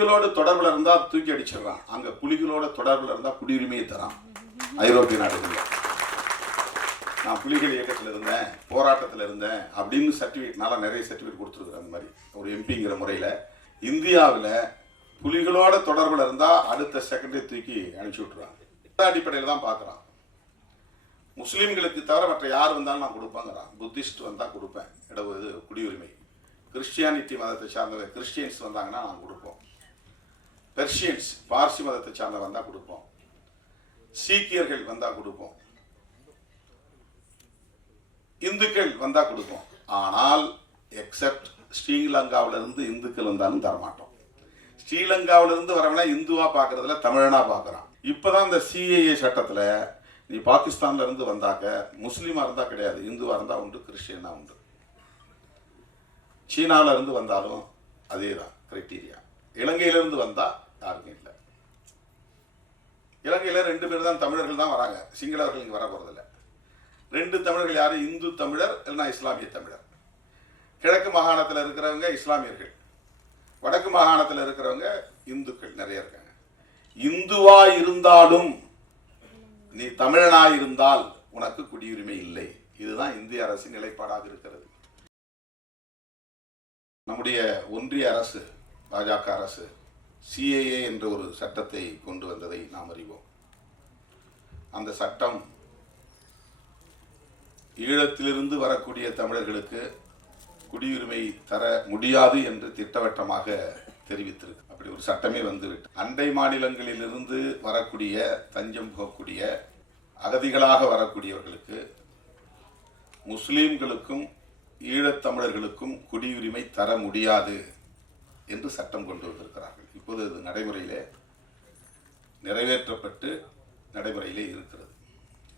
புலிகளோட தொடர்புல இருந்தா தூக்கி அடிச்சிடறான். அங்க புலிகளோட தொடர்புல இருந்தா குடியுரிமையை தரான். ஐரோப்பிய நாடுகள்ல. நான் புலிகள் இயக்கத்தில் இருந்தேன் போராட்டத்தில் இருந்தேன் அப்படின்னு சர்டிஃபிகேட்னால நிறைய சர்டிஃபிகேட் கொடுத்துருக்குறேன் அந்த மாதிரி. ஒரு எம்பிங்கிற முறையில். இந்தியாவில் புலிகளோட தொடர்பில் இருந்தால் அடுத்த செகண்டரி தூக்கி அனுப்பிச்சி விட்ருவாங்க அடிப்படையில் தான் பார்க்குறான். முஸ்லீம்களுக்கு தவிர மற்ற யார் வந்தாலும் நான் கொடுப்பேங்கிறான். புத்திஸ்ட் வந்தால் கொடுப்பேன். இட இது குடியுரிமை. கிறிஸ்டியானிட்டி மதத்தை சார்ந்த கிறிஸ்டியன்ஸ் வந்தாங்கன்னா நான் கொடுப்போம். பெர்ஷியன்ஸ் பார்சி மதத்தை சார்ந்த வந்தால் கொடுப்போம். சீக்கியர்கள் வந்தால் கொடுப்போம். இந்துக்கள் வந்தால் கொடுப்போம். ஆனால் எக்ஸப்ட் ஸ்ரீலங்காவிலிருந்து இந்துக்கள் வந்தாலும் தரமாட்டோம். ஸ்ரீலங்காவிலிருந்து இருந்து வரவன இந்துவா பார்க்கறதுல தமிழனா இப்போ தான் இந்த சிஏஏ சட்டத்தில் நீ பாகிஸ்தான்ல இருந்து வந்தாக்க முஸ்லீமாக இருந்தால் கிடையாது. இந்துவாக இருந்தால் உண்டு கிறிஸ்டியனாக உண்டு. சீனாவிலேருந்து இருந்து வந்தாலும் அதே தான் கிரைட்டீரியா இலங்கையிலிருந்து வந்தால் யாருக்கும் இல்லை இலங்கையில் ரெண்டு பேர் தான் தமிழர்கள் தான் வராங்க. சிங்களவர்கள் இங்கே வர போகிறதில்ல ரெண்டு தமிழர்கள் யார்? இந்து தமிழர் இல்லைன்னா இஸ்லாமிய தமிழர். கிழக்கு மாகாணத்தில் இருக்கிறவங்க இஸ்லாமியர்கள். வடக்கு மாகாணத்தில் இருக்கிறவங்க இந்துக்கள் நிறைய இருக்காங்க. இந்துவா இருந்தாலும் நீ தமிழனா இருந்தால் உனக்கு குடியுரிமை இல்லை. இதுதான் இந்திய அரசின் நிலைப்பாடாக இருக்கிறது. நம்முடைய ஒன்றிய அரசு பாஜக அரசு சிஏஏ என்ற ஒரு சட்டத்தை கொண்டு வந்ததை நாம் அறிவோம். அந்த சட்டம் ஈழத்திலிருந்து வரக்கூடிய தமிழர்களுக்கு குடியுரிமை தர முடியாது என்று திட்டவட்டமாக தெரிவித்திருக்கு. அப்படி ஒரு சட்டமே வந்துவிட்டு அண்டை மாநிலங்களிலிருந்து வரக்கூடிய தஞ்சம் போகக்கூடிய அகதிகளாக வரக்கூடியவர்களுக்கு முஸ்லீம்களுக்கும் ஈழத்தமிழர்களுக்கும் குடியுரிமை தர முடியாது என்று சட்டம் கொண்டு வந்திருக்கிறார்கள். இப்போது இது நடைமுறையிலே நிறைவேற்றப்பட்டு நடைமுறையிலே இருக்கிறது.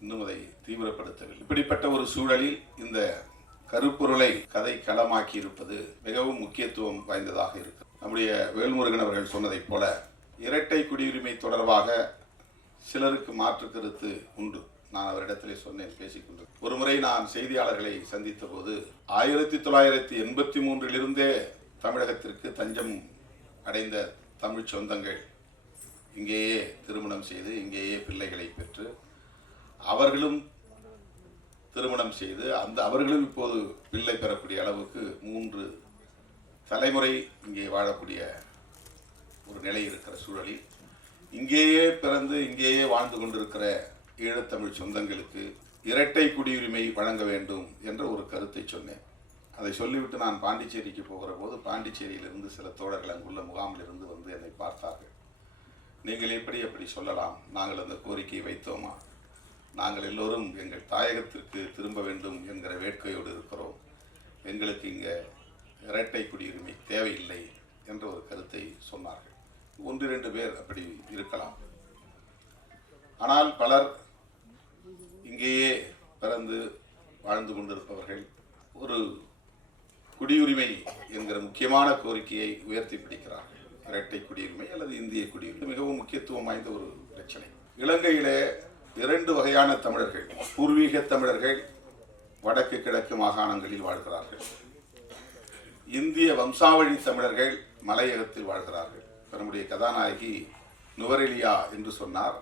இன்னும் அதை தீவிரப்படுத்தவில்லை. இப்படிப்பட்ட ஒரு சூழலில் இந்த கருப்பொருளை கதை களமாக்கி இருப்பது மிகவும் முக்கியத்துவம் வாய்ந்ததாக இருக்கு. நம்முடைய வேல்முருகன் அவர்கள் சொன்னதைப் போல இரட்டை குடியுரிமை தொடர்பாக சிலருக்கு மாற்று கருத்து உண்டு. நான் அவரிடத்திலே சொன்னேன் பேசிக்கொண்டு ஒரு முறை நான் செய்தியாளர்களை சந்தித்த போது ஆயிரத்தி தொள்ளாயிரத்தி எண்பத்தி மூன்றிலிருந்தே தமிழகத்திற்கு தஞ்சம் அடைந்த தமிழ் சொந்தங்கள் இங்கேயே திருமணம் செய்து இங்கேயே பிள்ளைகளை பெற்று அவர்களும் திருமணம் செய்து அந்த அவர்களும் இப்போது பிள்ளை பெறக்கூடிய அளவுக்கு மூன்று தலைமுறை இங்கே வாழக்கூடிய ஒரு நிலை இருக்கிற சூழலில் இங்கேயே பிறந்து இங்கேயே வாழ்ந்து கொண்டிருக்கிற ஈழத்தமிழ் சொந்தங்களுக்கு இரட்டை குடியுரிமை வழங்க வேண்டும் என்ற ஒரு கருத்தை சொன்னேன். அதை சொல்லிவிட்டு நான் பாண்டிச்சேரிக்கு போகிற போது பாண்டிச்சேரியிலிருந்து சில தோழர்கள் அங்குள்ள முகாமிலிருந்து வந்து என்னை பார்த்தார்கள். நீங்கள் எப்படி எப்படி சொல்லலாம்? நாங்கள் அந்த கோரிக்கையை வைத்தோமா? நாங்கள் எல்லோரும் எங்கள் தாயகத்திற்கு திரும்ப வேண்டும் என்கிற வேட்கையோடு இருக்கிறோம். எங்களுக்கு இங்கே இரட்டை குடியுரிமை தேவையில்லை என்ற ஒரு கருத்தை சொன்னார்கள். ஒன்று இரண்டு பேர் அப்படி இருக்கலாம். ஆனால் பலர் இங்கேயே பிறந்து வாழ்ந்து கொண்டிருப்பவர்கள் ஒரு குடியுரிமை என்கிற முக்கியமான கோரிக்கையை உயர்த்தி பிடிக்கிறார்கள். இரட்டை குடியுரிமை அல்லது இந்திய குடியுரிமை மிகவும் முக்கியத்துவம் வாய்ந்த ஒரு பிரச்சனை. இலங்கையிலே இரண்டு வகையான தமிழர்கள் பூர்வீக தமிழர்கள் வடக்கு கிழக்கு மாகாணங்களில் வாழ்கிறார்கள். இந்திய வம்சாவழி தமிழர்கள் மலையகத்தில் வாழ்கிறார்கள். இப்ப நம்முடைய கதாநாயகி நுவரெலியா என்று சொன்னார்.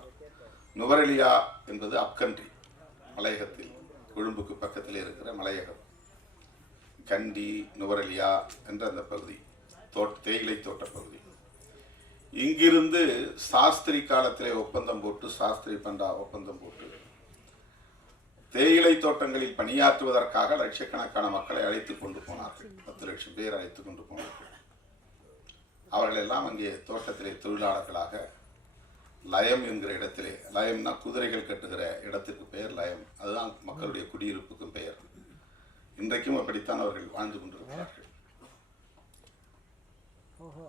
நுவரெலியா என்பது அப்கண்ட்ரி மலையகத்தில் கொழும்புக்கு பக்கத்தில் இருக்கிற மலையகம். கண்டி நுவரலியா என்ற அந்த பகுதி தோட்ட தேயிலை தோட்ட பகுதி. இங்கிருந்து சாஸ்திரி காலத்திலே ஒப்பந்தம் போட்டு சாஸ்திரி பண்டா ஒப்பந்தம் போட்டு தேயிலை தோட்டங்களில் பணியாற்றுவதற்காக லட்சக்கணக்கான மக்களை அழைத்துக் கொண்டு போனார்கள். பத்து லட்சம் பேர் அழைத்து கொண்டு போனார்கள். அவர்கள் எல்லாம் அங்கே தோட்டத்திலே தொழிலாளர்களாக லயம் என்கிற இடத்திலே லயம்னா குதிரைகள் கட்டுகிற இடத்துக்கு பெயர் லயம். அதுதான் மக்களுடைய குடியிருப்புக்கும் பெயர். இன்றைக்கும் அப்படித்தான் அவர்கள் வாழ்ந்து கொண்டிருக்கிறார்கள்.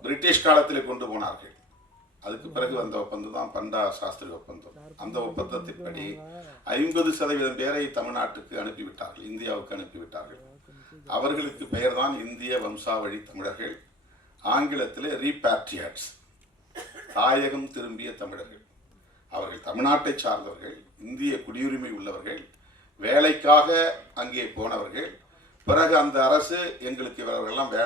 பிரிட்டிஷ் காலத்தில் கொண்டு போனார்கள். அதுக்கு பிறகு வந்த ஒப்பந்தம் தான் பண்டா சாஸ்திரி ஒப்பந்தம். அந்த ஒப்பந்தத்தின்படி ஐம்பது சதவீதம் பேரை தமிழ்நாட்டுக்கு அனுப்பிவிட்டார்கள் இந்தியாவுக்கு அனுப்பிவிட்டார்கள். அவர்களுக்கு பெயர் தான் இந்திய வம்சாவழி தமிழர்கள் ஆங்கிலத்தில் ரீபேட்ரியாட்ஸ் தாயகம் திரும்பிய தமிழர்கள். அவர்கள் தமிழ்நாட்டை சார்ந்தவர்கள் இந்திய குடியுரிமை உள்ளவர்கள் வேலைக்காக அங்கே போனவர்கள். பிறகு அந்த அரசு எங்களுக்கு இவர்களெல்லாம் வே